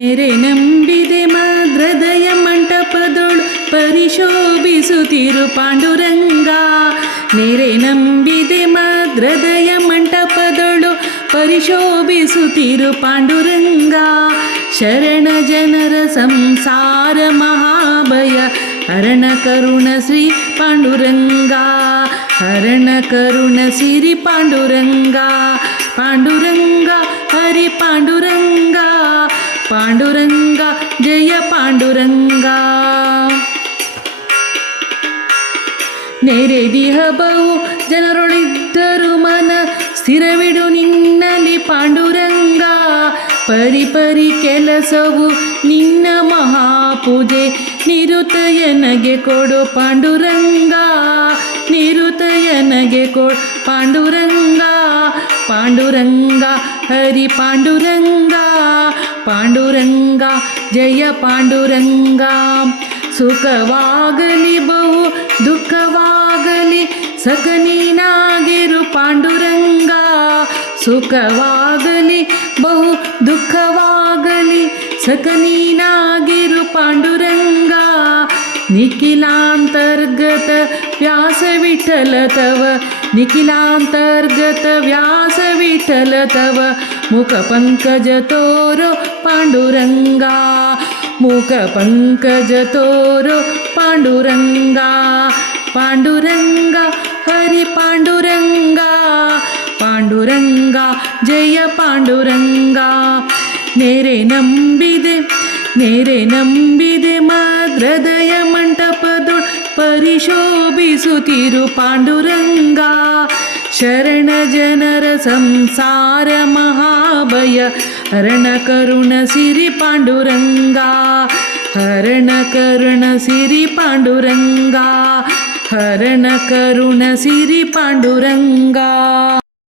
ನೆರೆ ನಂಬಿದೆ ಮಾದ್ರದಯ ಮಂಟಪದೊಳು ಪರಿಶೋಭಿಸುತ್ತಿರು ಪಾಂಡುರಂಗ. ನೆರೆ ನಂಬಿದೆ ಮಾದ್ರದಯ ಮಂಟಪದೊಳು ಪರಿಶೋಭಿಸುತ್ತಿರು ಪಾಂಡುರಂಗ. ಶರಣ ಜನರ ಸಂಸಾರ ಮಹಾಭಯ ಹರಣ ಕರುಣ ಶ್ರೀ ಪಾಂಡುರಂಗ. ಹರಣ ಕರುಣ ಸಿರಿ ಪಾಂಡುರಂಗ. ಪಾಂಡುರಂಗ ಹರಿ ಪಾಂಡುರಂಗ. ಪಾಂಡುರಂಗ ಜಯ ಪಾಂಡುರಂಗ. ನೆರೆದಿಹ ಬಹು ಜನರೊಳಿದ್ದರು ಮನ ಸ್ಥಿರವಿಡು ನಿನ್ನಲ್ಲಿ ಪಾಂಡುರಂಗ. ಪರಿಪರಿ ಕೆಲಸವು ನಿನ್ನ ಮಹಾಪೂಜೆ ನಿರುತಯನಗೆ ಕೊಡು ಪಾಂಡುರಂಗ. ನಿರುತಯನಗೆ ಕೊಡು ಪಾಂಡುರಂಗ. ಪಾಂಡುರಂಗ ಹರಿ ಪಾಂಡುರಂಗ. ಪಾಂಡುರಂಗ ಜಯ ಪಾಂಡುರಂಗ. ಸುಖವಾಗಲಿ ಬಹು ದುಃಖವಾಗಲಿ ಸಖ ನೀನಾಗಿರು ಪಾಂಡುರಂಗ. ಸುಖವಾಗಲಿ ಬಹು ದುಃಖವಾಗಲಿ ಸಖ ನೀನಾಗಿರು ಪಾಂಡುರಂಗ. ನಿಖಿಲಾಂತರ್ಗತ ವ್ಯಾಸ ವಿಠಲ ತವ. ನಿಖಿಲಾಂತರ್ಗತ ವ್ಯಾಸ ವಿಠಲ ತವ. ಮುಖ ಪಂಕಜ ತೋರೋ ಪಾಂಡುರಂಗ. ಮುಖ ಪಂಕಜ ತೋರೋ ಪಾಂಡುರಂಗ. ಪಾಂಡುರಂಗ ಹರಿ ಪಾಂಡುರಂಗ. ಪಾಂಡುರಂಗ ಜಯ ಪಾಂಡುರಂಗ. ನೆರೆ ನಂಬಿದೆ ಮಾದ್ರದಯ ಮಂಟಪದೊಳು ಪರಿಶೋಭಿಸುತ್ತಿರು ಪಾಂಡುರಂಗ. ಶರಣ ಜನರ ಸಂಸಾರ ಮಹಾಭಯ ಹರಣ ಕರುಣ ಸಿರಿ ಪಾಂಡುರಂಗ. ಹರಣ ಕರುಣ ಸಿರಿ ಪಾಂಡುರಂಗ. ಹರಣ ಕರುಣ ಸಿರಿ ಪಾಂಡುರಂಗ.